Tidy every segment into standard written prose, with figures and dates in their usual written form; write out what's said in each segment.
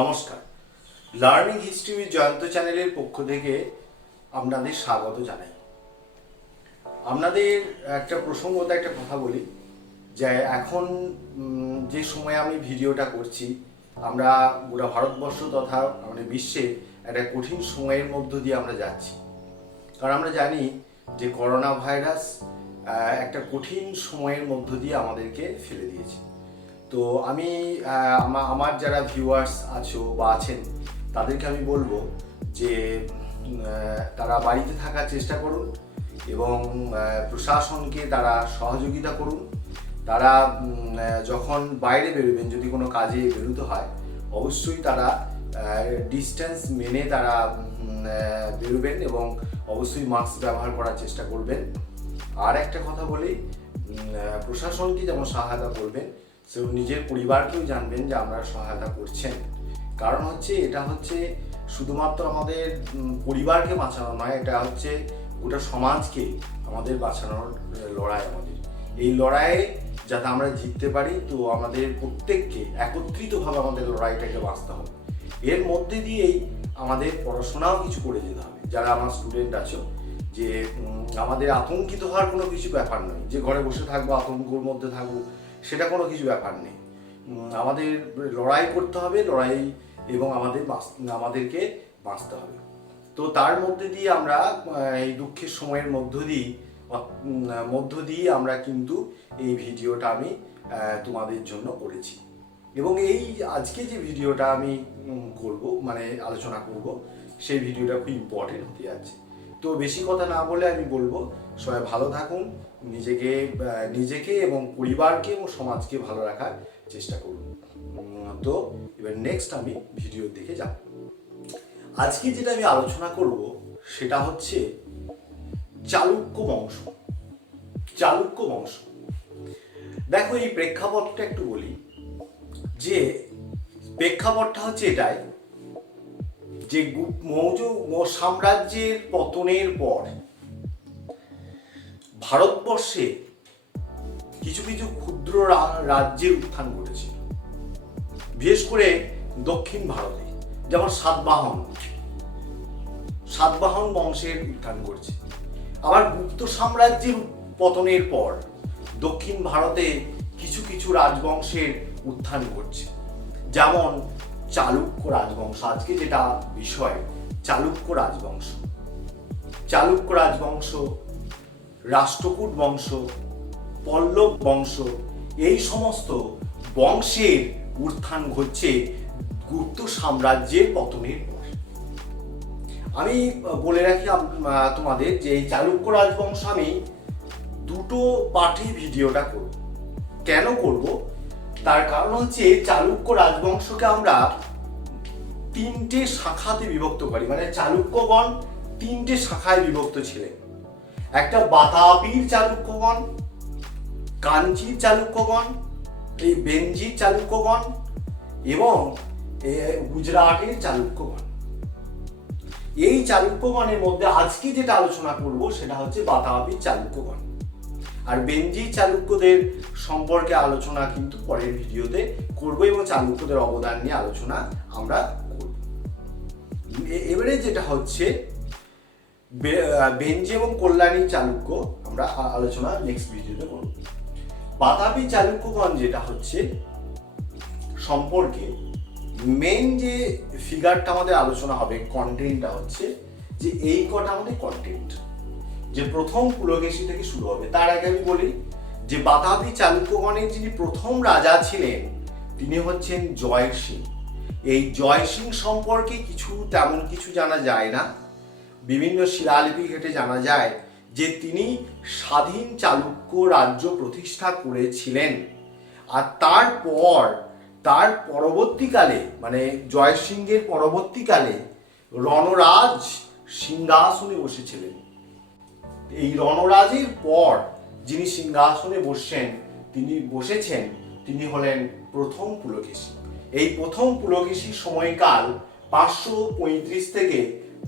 নমস্কার, learning history with Jayanta চ্যানেলের পক্ষ থেকে আপনাদের স্বাগত জানাই। আপনাদের একটা প্রসঙ্গত একটা কথা বলি যে এখন যে সময়ে আমি ভিডিওটা করছি, আমরা গোটা ভারতবর্ষ তথা বিশ্বে একটা কঠিন সময়ের মধ্য দিয়ে আমরা যাচ্ছি। কারণ আমরা জানি যে করোনা ভাইরাস একটা কঠিন সময়ের মধ্য দিয়ে আমাদেরকে ফেলে দিয়েছে। তো আমি আমার যারা ভিউয়ার্স আছো বা আছেন তাদেরকে আমি বলবো যে তারা বাড়িতে থাকার চেষ্টা করুন এবং প্রশাসনকে তারা সহযোগিতা করুন। তারা যখন বাইরে বেরোবেন, যদি কোনো কাজে বেরোতে হয়, অবশ্যই তারা ডিস্টেন্স মেনে তারা বেরোবেন এবং অবশ্যই মাস্ক ব্যবহার করার চেষ্টা করবেন। আর একটা কথা বলি, প্রশাসনকে যেমন সহায়তা করবেন, সে নিজের পরিবারকেও জানবেন যে আপনারা সহায়তা করছেন। কারণ এটা হচ্ছে শুধুমাত্র আমাদের পরিবারকে বাঁচানো নয়, এটা হচ্ছে গোটা সমাজকে আমাদের বাঁচানোর লড়াই। এই লড়াইয়ে যাতে আমরা জিততে পারি, তো আমাদের প্রত্যেককে একত্রিতভাবে আমাদের লড়াইটাকে বাঁচতে হবে। এর মধ্যে দিয়েই আমাদের পড়াশোনাও কিছু করে যেতে হবে। যারা আমার স্টুডেন্ট আছো, যে আমাদের আতঙ্কিত হওয়ার কোনো কিছু ব্যাপার নয়, যে ঘরে বসে থাকবো আতঙ্কর মধ্যে থাকবো, সেটা কোনো কিছু ব্যাপার নেই। আমাদের লড়াই করতে হবে, লড়াই এবং আমাদেরকে বাঁচতে হবে। তো তার মধ্যে দিয়ে আমরা এই দুঃখের সময়ের মধ্য দিয়ে আমরা কিন্তু এই ভিডিওটা আমি তোমাদের জন্য করেছি। এবং এই আজকে যে ভিডিওটা আমি করব, আলোচনা করব, সেই ভিডিওটা খুব ইম্পর্টেন্ট হতে যাচ্ছে। তো বেশি কথা না বলে আমি বলবো, সবাই ভালো থাকুন, নিজেকে এবং পরিবারকে এবং সমাজকে ভালো রাখার চেষ্টা করুন। তো এবার নেক্সট আমি ভিডিওর দিকে যাব। আজকে যেটা আমি আলোচনা করব সেটা হচ্ছে চালুক্য বংশ। দেখো, এই প্রেক্ষাপটটা একটু বলি, যে প্রেক্ষাপটটা হচ্ছে এটাই যে মৌর্য সাম্রাজ্যের পতনের পর ভারতবর্ষে কিছু কিছু ক্ষুদ্র রাজ্যের উত্থান ঘটেছিল। বিশেষ করে দক্ষিণ ভারতে, যেমন সাতবাহন বংশের উত্থান ঘটছে। আবার গুপ্ত সাম্রাজ্যের পতনের পর দক্ষিণ ভারতে কিছু কিছু রাজবংশের উত্থান ঘটছে, যেমন চালুক্য রাজবংশ। আজকে যেটা বিষয়, চালুক্য রাজবংশ, রাষ্ট্রকূট বংশ, পল্লব বংশ, এই সমস্ত বংশের উত্থান ঘটছে গুপ্ত সাম্রাজ্যের পতনের পর। আমি বলে রাখি তোমাদের যে এই চালুক্য রাজবংশ আমি দুটো পার্টে ভিডিওটা করব। কেন করব? তার কারণ হচ্ছে চালুক্য রাজবংশকে আমরা তিনটে শাখাতে বিভক্ত করি। চালুক্যগণ তিনটে শাখায় বিভক্ত ছিলেন। একটা বাতাপির চালুক্যগণ, কাঞ্চির চালুক্যগণ, এই বেঞ্জির চালুক্যগণ এবং গুজরাটের চালুক্যগণ। এই চালুক্যগণের মধ্যে আজকে যেটা আলোচনা করব সেটা হচ্ছে বাতাপির চালুক্যগণ। আর বেঞ্জির চালুক্যদের সম্পর্কে আলোচনা কিন্তু পরের ভিডিওতে করব এবং চালুক্যদের অবদান নিয়ে আলোচনা আমরা করব। এবারে যেটা হচ্ছে বেঞ্জি এবং কল্যাণী চালুক্য আমরা আলোচনা নেক্সট ভিডিওতে করব। বাতাপি চালুক্যগণ যেটা হচ্ছে সম্পর্কে মেন যে ফিগারটা আমাদের আলোচনা হবে, কন্টেন্টটা হচ্ছে যে এই কটা আমাদের কন্টেন্ট, যে প্রথম পুলকেশী থেকে শুরু হবে। তার আগে আমি বলি যে বাতাপি চালুক্যগণের যিনি প্রথম রাজা ছিলেন তিনি হচ্ছেন জয় সিং। এই জয় সিং সম্পর্কে তেমন কিছু জানা যায় না। বিভিন্ন শিলালিপি ঘেটে জানা যায় যে তিনি স্বাধীন চালুক্য রাজ্য প্রতিষ্ঠা করেছিলেন। আর তার পরবর্তীকালে, জয় সিংহের পরবর্তীকালে রণরাজ সিংহাসনে বসেছিলেন। এই রণরাজের পর যিনি সিংহাসনে বসেছেন তিনি হলেন প্রথম পুলকেশী। এই প্রথম পুলকেশীর সময়কাল 535 থেকে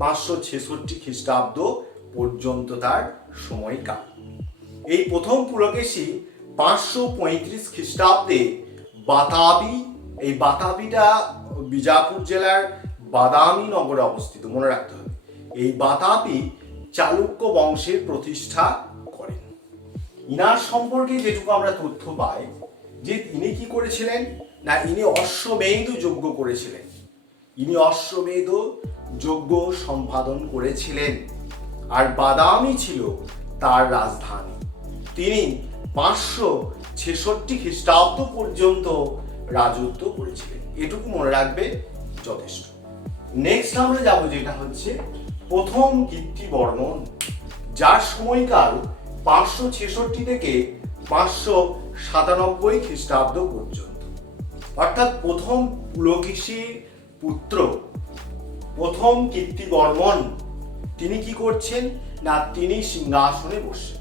566 খ্রিস্টাব্দ পর্যন্ত তার সময়কাল। এই প্রথম পুলকেশী 535 খ্রিস্টাব্দে বাতাপিটা বিজাপুর জেলার বাদামি নগরে অবস্থিত, মনে রাখতে হবে। এই বাতাপি চালুক্য বংশের প্রতিষ্ঠা করেন। ইনার সম্পর্কে যেটুকু আমরা তথ্য পাই, যে ইনি কি করেছিলেন না, ইনি অশ্বমেধ যজ্ঞ করেছিলেন। ইনি অশ্বমেধ যজ্ঞ সম্পাদন করেছিলেন, আর বাদামি ছিল তার রাজধানী। তিনি 566 খ্রিস্টাব্দ পর্যন্ত রাজত্ব করেছিলেন। এটুকু মনে রাখবে যথেষ্ট। নেক্সট আমরা যাব যেটা হচ্ছে প্রথম কীর্তিবর্মন, যার সময়কাল 566 থেকে 597 খ্রিস্টাব্দ পর্যন্ত। অর্থাৎ প্রথম পুলকেশীর পুত্র প্রথম কীর্তিবর্মন তিনি কি করছেন না, তিনি সিংহাসনে বসছেন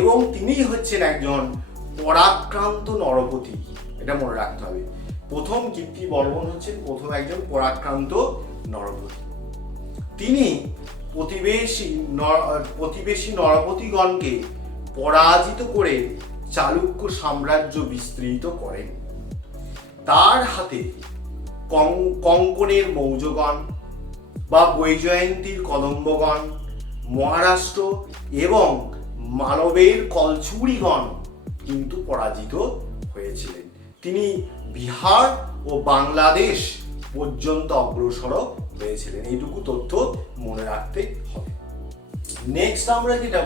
এবং তিনি হচ্ছেন একজন পরাক্রান্ত নরপতি। এটা মনে রাখতে হবে। প্রথম কীর্তিবর্মন হচ্ছেন প্রথম একজন পরাক্রান্ত নরপতি। তিনি প্রতিবেশী নরপতিগণকে পরাজিত করে চালুক্য সাম্রাজ্য বিস্তৃত করেন। তার হাতে কঙ্কনের মৌর্যগণ বা বৈজয়ন্তীর কদম্বগণ, মহারাষ্ট্র এবং মালবের কলচুরিগণ কিন্তু পরাজিত হয়েছিলেন। তিনি বিহার ও বাংলাদেশ পর্যন্ত অগ্রসর হয়েছিলেন। এইটুকু তথ্য মনে রাখতে হবে। নেক্সট আমরা যেটা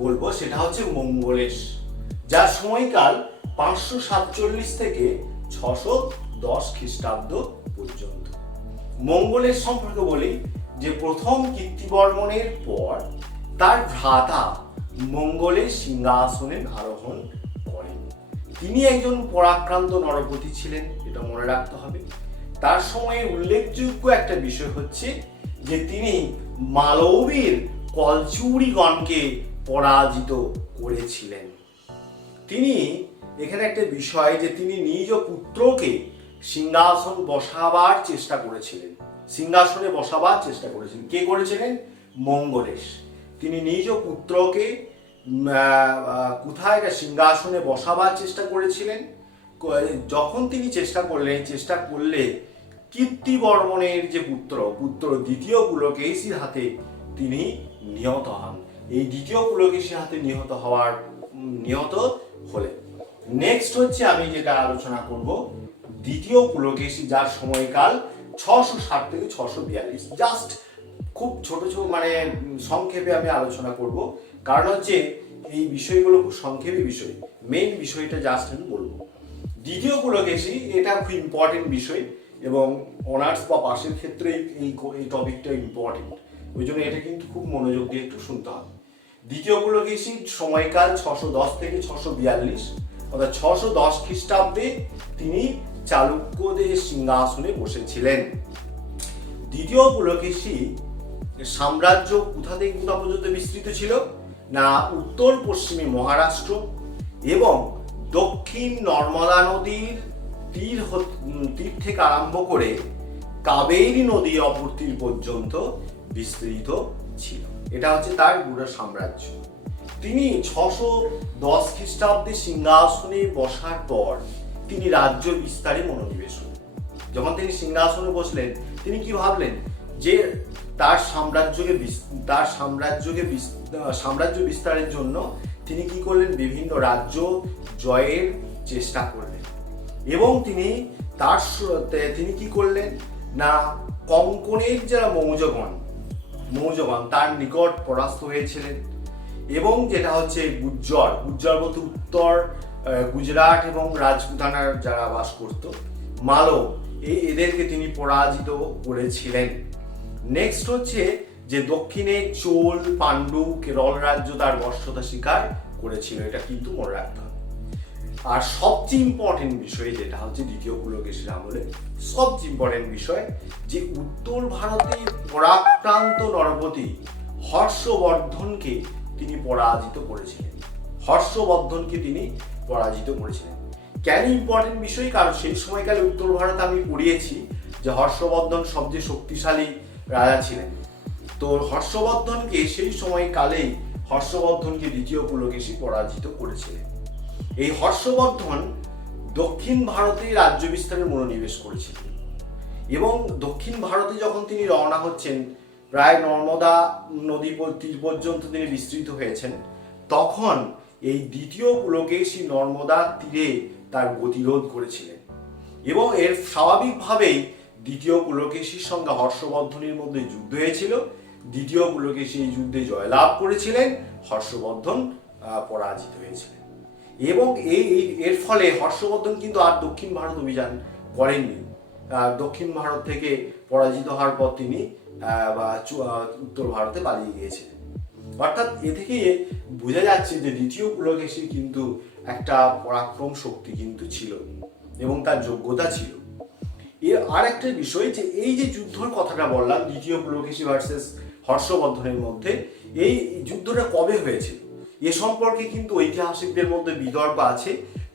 বলবো সেটা হচ্ছে মঙ্গলেশ, যার সময়কাল 547 থেকে 610 খ্রিস্টাব্দ পর্যন্ত। মঙ্গলেশ সম্পর্কে বলি যে প্রথম কীর্তিবর্মনের পর তার ভ্রাতা মঙ্গলেশ সিংহাসনে আরোহণ করেন। তিনি একজন পরাক্রান্ত নরপতি ছিলেন, এটা মনে রাখতে হবে। তার সময়ে উল্লেখযোগ্য একটা বিষয় হচ্ছে যে তিনি মালবের কলচুরিগণকে পরাজিত করেছিলেন। তিনি এখানে একটা বিষয় যে তিনি নিজ পুত্রকে সিংহাসনে বসাবার চেষ্টা করেছিলেন। কে করেছিলেন? মঙ্গলেশ। তিনি নিজ পুত্রকে কোথায় সিংহাসনে বসাবার চেষ্টা করেছিলেন। যখন তিনি চেষ্টা করলে কীর্তিবর্মনের যে পুত্র দ্বিতীয় পুলকেশীর হাতে তিনি নিহত হন। এই দ্বিতীয় পুলকেশীর হাতে নিহত হলেন। নেক্সট হচ্ছে আমি যেটা আলোচনা করব দ্বিতীয় পুলকেশী, যার সময়কাল 660 থেকে 642। জাস্ট খুব ছোট মানে সংক্ষেপে আমি আলোচনা করব, কারণ হচ্ছে এই বিষয়গুলো খুব সংক্ষেপে বিষয়, মেইন বিষয়টা জাস্ট আমি বলবো। দ্বিতীয় পুলকেশী এটা খুব ইম্পর্টেন্ট বিষয় এবং অনার্স বা পাশের ক্ষেত্রে এই টপিকটা ইম্পর্টেন্ট, ওই জন্য এটা কিন্তু খুব মনোযোগ দিয়ে একটু শুনতে হবে। দ্বিতীয় পুলকেশীর সময়কাল 610 থেকে 642, অর্থাৎ 610 খ্রিস্টাব্দে তিনি চালুক্যদের সিংহাসনে বসেছিলেন। দ্বিতীয় পুলকেশী সাম্রাজ্য কোথা থেকে কোথা পর্যন্ত বিস্তৃত ছিল না, উত্তর পশ্চিমে মহারাষ্ট্র এবং দক্ষিণ নর্মদা নদীর তীর থেকে আরম্ভ করে কাবেরী নদী অপর তীর পর্যন্ত বিস্তৃত ছিল। এটা হচ্ছে তার পুরো সাম্রাজ্য। তিনি 610 খ্রিস্টাব্দে সিংহাসনে বসার পর তিনি রাজ্য বিস্তারে মনোনিবেশ হলেন। যখন তিনি সিংহাসনে বসলেন, তিনি কি ভাবলেন যে তার সাম্রাজ্য বিস্তারের জন্য তিনি কি করলেন, বিভিন্ন রাজ্য জয়ের চেষ্টা করলেন এবং তিনি কি করলেন না, কঙ্কনের যারা মৌর্যগণ তার নিকট পরাস্ত হয়েছিলেন এবং যেটা হচ্ছে গুজ্জর বলতে উত্তর গুজরাট এবং রাজপুতানার যারা বাস করত, মালব, এদেরকে তিনি পরাজিত করেছিলেন। নেক্সট হচ্ছে যে দক্ষিণে চোল, পাণ্ডু, কেরল রাজ্য তার বর্ষতা স্বীকার করেছিল। এটা কিন্তু মনে রাখতে হবে। আর সবচেয়ে ইম্পর্টেন্ট বিষয় যেটা হচ্ছে দ্বিতীয় পুলকেশীর আমলে সবচেয়ে ইম্পর্টেন্ট বিষয় যে উত্তর ভারতে পরাক্রান্ত নরপতি হর্ষবর্ধনকে তিনি পরাজিত করেছিলেন। কেন ইম্পর্টেন্ট বিষয়? কারণ সেই সময়কালে উত্তর ভারতে আমি পড়িয়েছি যে হর্ষবর্ধন সবচেয়ে শক্তিশালী রাজা ছিলেন। তো সেই সময়কালেই হর্ষবর্ধনকে দ্বিতীয় পুলকেশী পরাজিত করেছিলেন। এই হর্ষবর্ধন দক্ষিণ ভারতে রাজ্য বিস্তারের মনোনিবেশ করেছিলেন এবং দক্ষিণ ভারতে যখন তিনি রওনা হচ্ছেন, প্রায় নর্মদা নদী তীর পর্যন্ত তিনি বিস্তৃত হয়েছেন, তখন এই দ্বিতীয় পুলকেশী নর্মদা তীরে তার গতিরোধ করেছিলেন এবং এর স্বাভাবিকভাবেই দ্বিতীয় পুলকেশীর সঙ্গে হর্ষবর্ধনের মধ্যে যুদ্ধ হয়েছিল। দ্বিতীয় পুলকেশী এই যুদ্ধে জয়লাভ করেছিলেন, হর্ষবর্ধন পরাজিত হয়েছিলেন এবং এর ফলে হর্ষবর্ধন কিন্তু আর দক্ষিণ ভারত অভিযান করেননি। দক্ষিণ ভারত থেকে পরাজিত হওয়ার পর তিনি উত্তর ভারতে পালিয়ে গিয়েছিলেন। অর্থাৎ এ থেকে বোঝা যাচ্ছে যে দ্বিতীয় পুলকেশী কিন্তু একটা পরাক্রম শক্তি কিন্তু ছিল এবং তার যোগ্যতা ছিল। এর আর একটা বিষয় যে এই যে যুদ্ধর কথাটা বললাম দ্বিতীয় পুলকেশী ভার্সেস হর্ষবর্ধনের মধ্যে, এই যুদ্ধটা কবে হয়েছিল এ সম্পর্কে কিন্তু ঐতিহাসিকদের মধ্যে বিতর্ক আছে।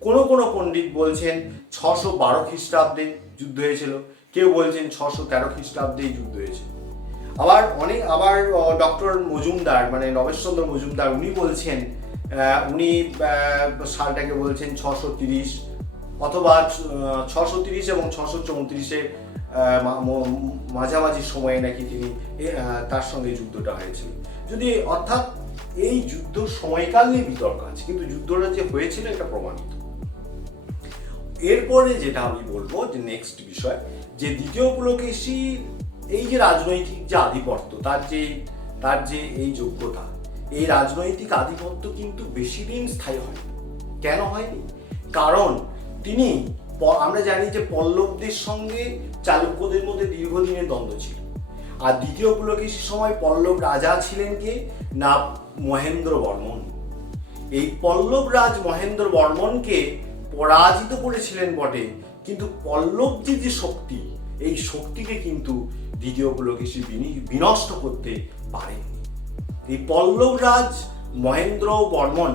কোনো পণ্ডিত বলছেন 612 খ্রিস্টাব্দে যুদ্ধ হয়েছিল, কেউ বলছেন 613 খ্রিস্টাব্দে যুদ্ধ হয়েছিল। আবার ডক্টর মজুমদার মানে নবেশচন্দ্র মজুমদার উনি বলছেন, উনি সালটাকে বলছেন 630 অথবা 630 এবং 634-এর মাঝামাঝি সময়ে নাকি তিনি তার সঙ্গে যুদ্ধটা হয়েছিল। যদি অর্থাৎ এই যুদ্ধ সময়কাল নিয়ে বিতর্ক আছে, কিন্তু যুদ্ধটা যে হয়েছিল এটা প্রমাণিত। এরপরে যেটা আমি বলবো যে নেক্সট বিষয়, যে দ্বিতীয় পুলকেশী এই যে রাজনৈতিক যে আধিপত্য, তার যে এই যোগ্যতা, এই রাজনৈতিক আধিপত্য কিন্তু বেশি দিন স্থায়ী হয়নি। কেন হয়নি? কারণ তিনি, আমরা জানি যে পল্লবদের সঙ্গে চালুক্যদের মধ্যে দীর্ঘদিনের দ্বন্দ্ব ছিল। আর দ্বিতীয় পুলকেশীর সময় পল্লব রাজা ছিলেন কে না মহেন্দ্র বর্মন। এই পল্লব রাজ মহেন্দ্র বর্মনকে পরাজিত করেছিলেন বটে, কিন্তু পল্লবদের যে শক্তি, এই শক্তিকে কিন্তু দ্বিতীয় পুলকেশী বিনষ্ট করতে পারেননি। এই পল্লব রাজ মহেন্দ্র বর্মন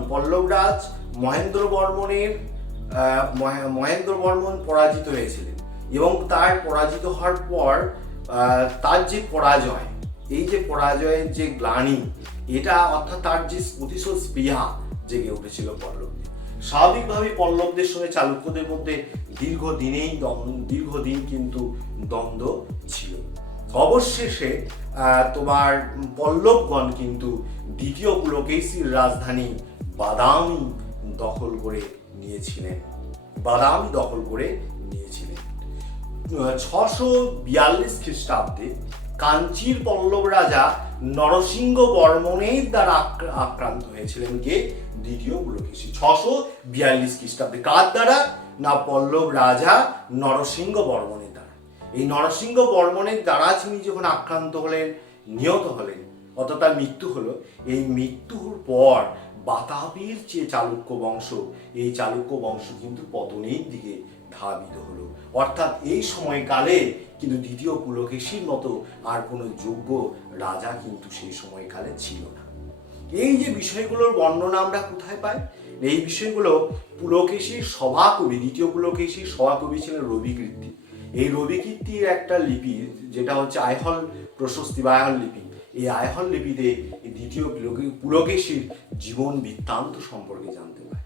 পরাজিত হয়েছিলেন এবং তার পরাজিত হওয়ার পর তার যে পরাজয়, এই যে পরাজয়ের যে গ্লানি, এটা অর্থাৎ তার যে প্রতিশোধ স্পৃহা জেগে উঠেছিল পল্লবদের। স্বাভাবিকভাবে পল্লবদের সঙ্গে চালুক্যদের মধ্যে দীর্ঘদিন কিন্তু দ্বন্দ্ব ছিল। অবশেষে তোমার পল্লবগণ কিন্তু দ্বিতীয় পুলকেশীর রাজধানী বাদামি দখল করে নিয়েছিলেন। 642 খ্রিস্টাব্দে কাঞ্চির পল্লব রাজা নরসিংহ বর্মনের দ্বারা আক্রান্ত হয়েছিলেন কে? দ্বিতীয় পুলকেশী। 642 খ্রিস্টাব্দে কার দ্বারা? না পল্লব রাজা নরসিংহ বর্মনের দ্বারা। এই নরসিংহ বর্মনের দ্বারা তিনি যখন আক্রান্ত হলেন, নিহত হলেন, অর্থাৎ তার মৃত্যু হলো, এই মৃত্যুর পর বাতাবির যে চালুক্য বংশ, এই চালুক্য বংশ কিন্তু পতনের দিকে ধাবিত হলো। অর্থাৎ এই সময়কালে কিন্তু দ্বিতীয় পুলকেশীর মতো আর কোনো যোগ্য রাজা কিন্তু সেই সময়কালে ছিল না। এই যে বিষয়গুলোর বর্ণনা আমরা কোথায় পাই? এই বিষয়গুলো পুলকেশীর সভাকবি, দ্বিতীয় পুলকেশীর সভাকবি ছিলেন রবিকীর্তি। এই রবিকীর্তির একটা লিপি যেটা হচ্ছে আইহল প্রশস্তি বা আইহল লিপি, এই আইহল লিপিতে দ্বিতীয় পুলকেশীর জীবন বৃত্তান্ত সম্পর্কে জানতে পারি।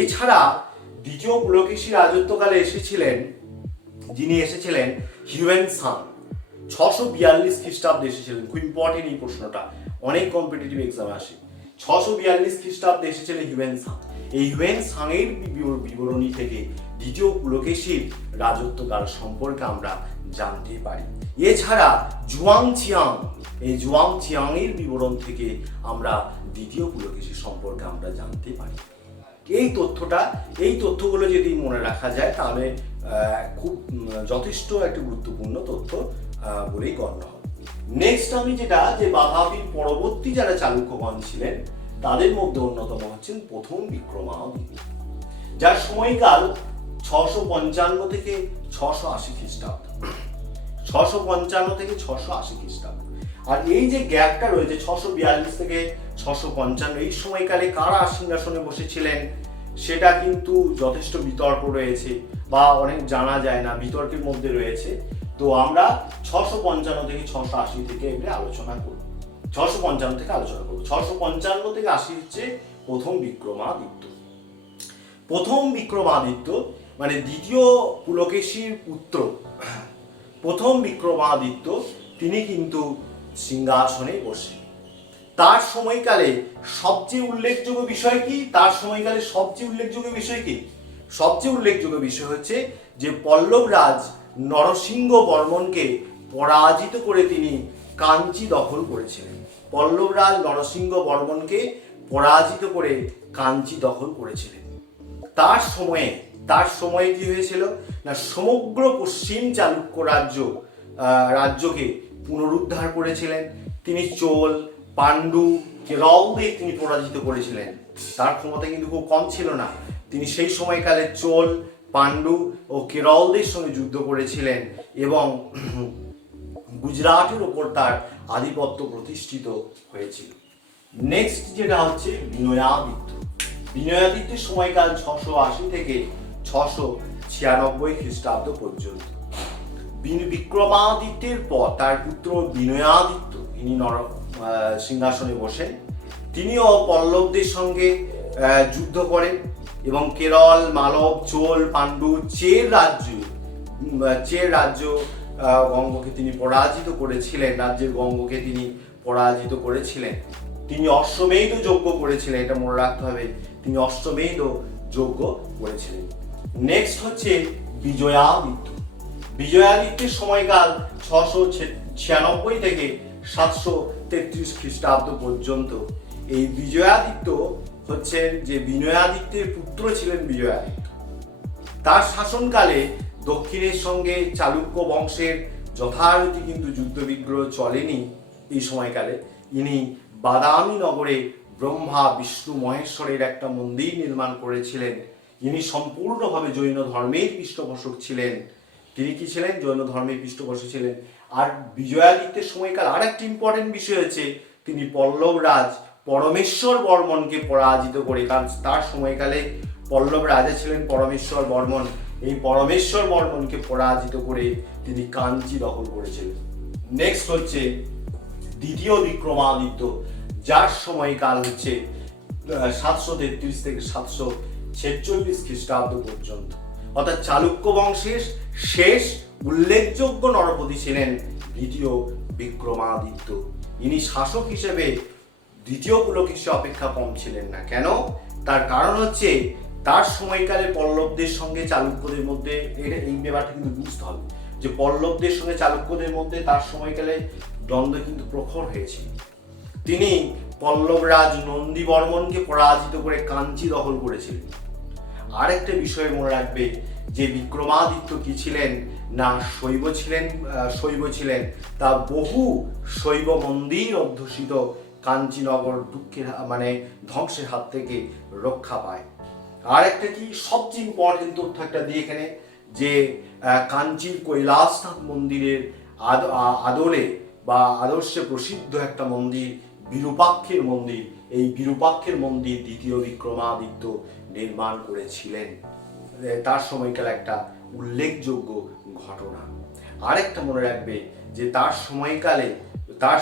এছাড়া দ্বিতীয় পুলকেশী রাজত্বকালে যিনি এসেছিলেন হিউয়েন সাং, 642 খ্রিস্টাব্দে এসেছিলেন। খুব ইম্পর্টেন্ট এই প্রশ্নটা, অনেক কম্পিটিটিভ এক্সাম আসে। 642 খ্রিস্টাব্দে এসেছিলেন হিউয়েন সাং। এই হিউয়েন সাংয়ের বিবরণী থেকে দ্বিতীয় পুলকেশীর রাজত্বকাল সম্পর্কে আমরা জানতে পারি। এছাড়া এই জুয়াং চিয়াংয়ের বিবরণ থেকে আমরা দ্বিতীয় পুলকেশী সম্পর্কে আমরা জানতে পারি। এই তথ্যগুলো যদি মনে রাখা যায় তাহলে খুব যথেষ্ট একটি গুরুত্বপূর্ণ তথ্য বলেই গণ্য হবে। নেক্সট আমি যে বাতাবির পরবর্তী যারা চালুক্যগণ ছিলেন তাদের মধ্যে অন্যতম হচ্ছেন প্রথম বিক্রমাদিত্য, যার সময়কাল 655 থেকে 680 খ্রিস্টাব্দ। 655 থেকে 680 খ্রিস্টাব্দ। আর এই যে গ্যাপটা রয়েছে 642 থেকে 655, এই সময়কালে কারা সিংহাসনে বসেছিলেন সেটা কিন্তু যথেষ্ট বিতর্ক রয়েছে বা অনেক জানা যায় না, বিতর্কের মধ্যে রয়েছে। তো আমরা 655 থেকে 680 থেকে এগুলো আলোচনা করব। 655 থেকে আলোচনা করব। 655 থেকে 80 হচ্ছে প্রথম বিক্রমাদিত্য। মানে দ্বিতীয় পুলকেশীর পুত্র প্রথম বিক্রমাদিত্য তিনি কিন্তু সিংহাসনে বসে। তার সময়কালে সবচেয়ে উল্লেখযোগ্য বিষয় কি? সবচেয়ে উল্লেখযোগ্য বিষয় হচ্ছে যে পল্লবরাজ নরসিংহ বর্মনকে পরাজিত করে তিনি কাঞ্চি দখল করেছিলেন। তার সময়ে কি হয়েছিল না, সমগ্র পশ্চিম চালুক্য রাজ্যকে পুনরুদ্ধার করেছিলেন তিনি। চোল, পাণ্ডু, কেরলদের তিনি পরাজিত করেছিলেন। তার ক্ষমতা কিন্তু খুব কম ছিল না। তিনি সেই সময়কালে চোল, পাণ্ডু ও কেরলদের সঙ্গে যুদ্ধ করেছিলেন এবং গুজরাটের ওপর তার আধিপত্য প্রতিষ্ঠিত হয়েছিল। নেক্সট যেটা হচ্ছে বিনয়াদিত্যের সময়কাল 680 থেকে 696 খ্রিস্টাব্দ পর্যন্ত। বিক্রমাদিত্যের পর তার পুত্র বিনয়াদিত্য ইনি সিংহাসনে বসেন। তিনিও পল্লবদের সঙ্গে যুদ্ধ করেন এবং কেরল, মালব, চোল, পাণ্ডু, চের রাজ্য গঙ্গকে তিনি পরাজিত করেছিলেন। তিনি অশ্বমেধ যজ্ঞ করেছিলেন, এটা মনে রাখতে হবে, তিনি অশ্বমেধ যজ্ঞ করেছিলেন। নেক্সট হচ্ছে বিজয়াদিত্যের সময়কাল 696 থেকে 733 খ্রিস্টাব্দ পর্যন্ত। এই বিজয়াদিত্য হচ্ছেন যে বিনয়াদিত্যের পুত্র ছিলেন বিজয়াদিত্য। তার শাসনকালে দক্ষিণের সঙ্গে চালুক্য বংশের যথারীতি কিন্তু যুদ্ধবিগ্রহ চলেনি। এই সময়কালে ইনি বাদামি নগরে ব্রহ্মা, বিষ্ণু, মহেশ্বরের একটা মন্দির নির্মাণ করেছিলেন। ইনি সম্পূর্ণভাবে জৈন ধর্মের পৃষ্ঠপোষক ছিলেন। আর বিজয়াদিত্যের সময়কাল আর একটা ইম্পর্টেন্ট বিষয় হচ্ছে তিনি পল্লবরাজ পরমেশ্বর বর্মনকে পরাজিত করে, কারণ তার সময়কালে পল্লব রাজা ছিলেন পরমেশ্বর বর্মন। এই পরমেশ্বর বর্মনকে পরাজিত করে তিনি কাঞ্চি দখল করেছিলেন। নেক্সট হচ্ছে দ্বিতীয় বিক্রমাদিত্য, যার সময়কাল হচ্ছে 733 থেকে 746 খ্রিস্টাব্দ পর্যন্ত। অর্থাৎ চালুক্য বংশের শেষ উল্লেখযোগ্য নরপতি ছিলেন দ্বিতীয় বিক্রমাদিত্য। ইনি শাসক হিসেবে দ্বিতীয় পুলকেশী অপেক্ষা কম ছিলেন না। কেন? তার কারণ হচ্ছে তার সময়কালে পল্লবদের সঙ্গে চালুক্যদের মধ্যে, এই ব্যাপারটা কিন্তু বুঝতে হবে যে পল্লবদের সঙ্গে চালুক্যদের মধ্যে তার সময়কালে দ্বন্দ্ব কিন্তু প্রখর হয়েছিল। তিনি পল্লবরাজ নন্দী বর্মনকে পরাজিত করে কাঞ্চি দখল করেছিলেন। আর একটা বিষয় মনে রাখবে যে বিক্রমাদিত্য কি ছিলেন না, শৈব ছিলেন। তা বহু শৈব মন্দির অধ্যুষিত কাঞ্চীনগর ধ্বংসের হাত থেকে রক্ষা পায়। আর একটা কি সবচেয়ে ইম্পর্টেন্ট তথ্য একটা দিয়ে এখানে, যে কাঞ্চীর কৈলাসনাথ মন্দিরের আদর্শে প্রসিদ্ধ একটা মন্দির বিরূপাক্ষের মন্দির। এই বিরূপাক্ষের মন্দির দ্বিতীয় বিক্রমাদিত্য নির্মাণ করেছিলেন। তার সময়কালে একটা উল্লেখযোগ্য ঘটনা। আরেকটা মনে রাখবে যে তার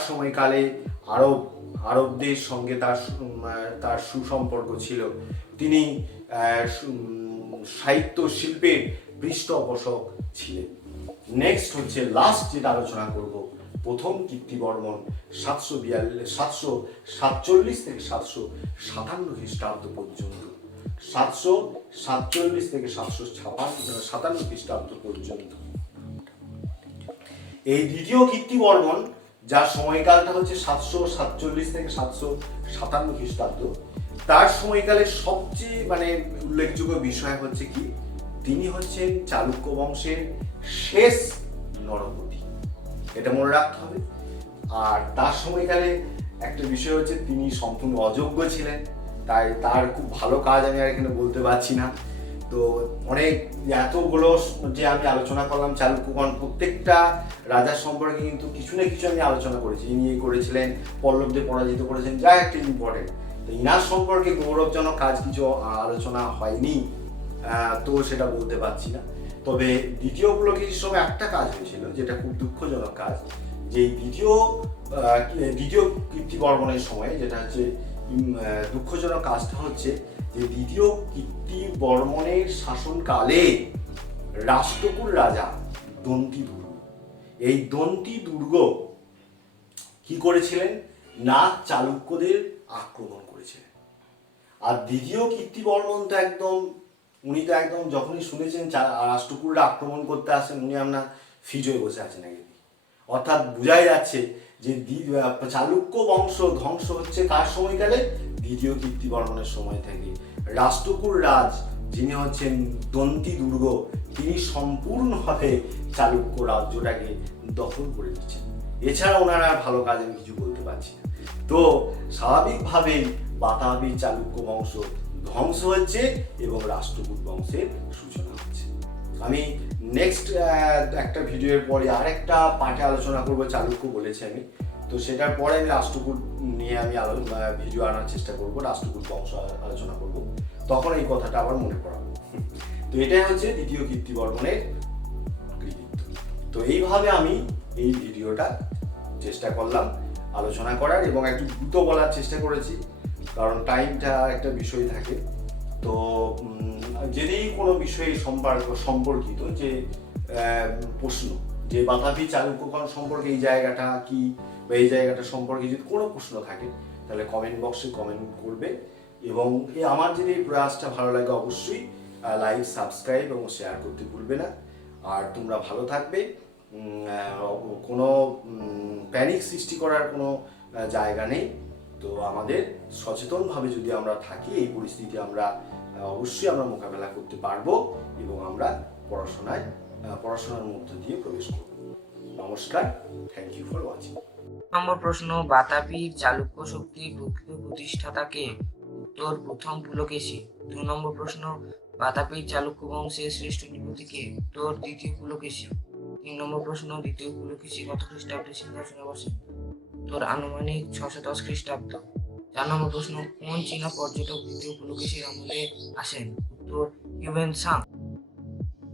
সময়কালে আরবদের সঙ্গে তার সুসম্পর্ক ছিল। তিনি সাহিত্য শিল্পের পৃষ্ঠপোষক ছিলেন। নেক্সট হচ্ছে লাস্ট যেটা আলোচনা করব, প্রথম কীর্তিবর্মন 747 থেকে 757 খ্রিস্টাব্দ পর্যন্ত। 747 থেকে 757 খ্রিস্টাব্দ পর্যন্ত। এই দ্বিতীয় কীর্তিবর্মন, যার সময়কালটা হচ্ছে 747 থেকে 757 খ্রিস্টাব্দ, তার সময়কালের সবচেয়ে উল্লেখযোগ্য বিষয় হচ্ছে কি, তিনি হচ্ছেন চালুক্য বংশের শেষ নরপতি, এটা মনে রাখতে হবে। আর তার সময়কালে একটা বিষয় হচ্ছে তিনি সম্পূর্ণ অযোগ্য ছিলেন, তাই তার খুব ভালো কাজ আমি আর এখানে বলতে পারছি না। তো এতগুলো যে আমি আলোচনা করলাম চালুক্যগণ, প্রত্যেকটা রাজার সম্পর্কে কিন্তু কিছু না কিছু আমি আলোচনা করেছি। ইনি করেছিলেন, পল্লবদের পরাজিত করেছেন, যা একটা ইম্পর্টেন্ট। তো ইনার সম্পর্কে গৌরবজনক কাজ কিছু আলোচনা হয়নি, তো সেটা বলতে পারছি না। তবে দ্বিতীয় পুলকেশীর সময় একটা কাজ হয়েছিল যেটা খুব দুঃখজনক কাজ, যে দ্বিতীয় কীর্তিবর্মনের সময় যেটা হচ্ছে দুঃখজনক কাজটা হচ্ছে যে দ্বিতীয় কীর্তিবর্মনের শাসনকালে রাষ্ট্রকূট রাজা দন্তি দুর্গ, এই দন্তি দুর্গ কি করেছিলেন না চালুক্যদের আক্রমণ করেছিলেন। আর দ্বিতীয় কীর্তিবর্মন তো একদম উনি তো একদম যখনই শুনেছেন রাষ্ট্রকূটরা আক্রমণ করতে আসেন উনি আপনার ফিট হয়ে বসে আছেন একদিন। অর্থাৎ বোঝাই যাচ্ছে যে চালুক্য বংশ ধ্বংস হচ্ছে কার সময়কালে দ্বিতীয় কীর্তিবর্মনের সময় থেকে। রাষ্ট্রকূট রাজ যিনি হচ্ছেন দন্তি দুর্গ তিনি সম্পূর্ণভাবে চালুক্য রাজ্যটাকে দখল করে নিচ্ছেন। এছাড়া ওনারা ভালো কাজ আমি কিছু বলতে পারছি না। তো স্বাভাবিকভাবেই বাতাবি চালুক্য বংশ ধ্বংস হচ্ছে এবং রাষ্ট্রকূট বংশের সূচনা হচ্ছে। আমি নেক্সট একটা ভিডিওর পরে আরেকটা পার্টে আলোচনা করব, চালুক্য বলেছি আমি, তো সেটার পরে আমি রাষ্ট্রকূট নিয়ে আমি ভিডিও আনার চেষ্টা করব, রাষ্ট্রকূট বংশ আলোচনা করব, তখন এই কথাটা আবার মনে পড়াবো। তো এটাই হচ্ছে দ্বিতীয় কীর্তিবর্মনের কৃতিত্ব। তো এইভাবে আমি এই ভিডিওটা চেষ্টা করলাম আলোচনা করার এবং একটু দ্রুত বলার চেষ্টা করেছি, কারণ টাইমটা একটা বিষয় থাকে। তো যদি কোনো বিষয়ে সম্পর্কিত যে প্রশ্ন যে বাতাবি চালুক্যগণ সম্পর্কে এই জায়গাটা কি বা এই জায়গাটা সম্পর্কে যদি কোনো প্রশ্ন থাকে তাহলে কমেন্ট বক্সে কমেন্ট করবে। এবং আমার যদি এই প্রয়াসটা ভালো লাগে অবশ্যই লাইক, সাবস্ক্রাইব এবং শেয়ার করতে ভুলবে না। আর তোমরা ভালো থাকবে, কোনো প্যানিক সৃষ্টি করার কোনো জায়গা নেই। তো আমাদের সচেতনভাবে যদি আমরা থাকি এই পরিস্থিতি অবশ্যই আমরা মোকাবেলা করতে পারবো এবং আমরা পড়াশোনার মধ্য দিয়ে প্রবেশ করব। নমস্কার, থ্যাংক ইউ ফর ওয়াচিং। নম্বর প্রশ্ন, বাতাপির চালুক্য শক্তির প্রকৃত প্রতিষ্ঠাতা কে? উত্তর প্রথম পুলকেশী। 2 নম্বর প্রশ্ন, বাতাপির চালুক্য বংশের শ্রেষ্ঠ নৃপতি কে? উত্তর দ্বিতীয় পুলকেশী। 3 নম্বর প্রশ্ন, দ্বিতীয় পুলকেশী কত খ্রিস্টাব্দে সিংহাসনে বসেন? উত্তর আনুমানিক 610 খ্রিস্টাব্দ। 4 নম্বর প্রশ্ন, কোন চীনা পর্যটক দ্বিতীয় পুলকেশীর আমলে আসেন? উত্তর হিউয়েন সাং।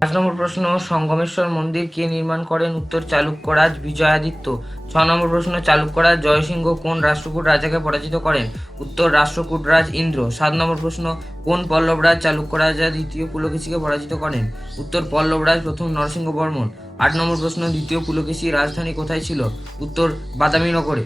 5 নম্বর প্রশ্ন, সঙ্গমেশ্বর মন্দির কে নির্মাণ করেন? উত্তর চালুক্যরাজ বিজয়াদিত্য। 6 নম্বর প্রশ্ন, চালুক্যরাজ জয়সিংহ কোন রাষ্ট্রকূট রাজাকে পরাজিত করেন? উত্তর রাষ্ট্রকূট রাজ ইন্দ্র। 7 নম্বর প্রশ্ন, কোন পল্লবরাজ চালুক্য রাজা দ্বিতীয় পুলকেশীকে পরাজিত করেন? উত্তর পল্লবরাজ প্রথম নরসিংহ বর্মন। 8 নম্বর প্রশ্ন, দ্বিতীয় পুলকেশীর রাজধানী কোথায় ছিল? উত্তর বাদামী নগরে।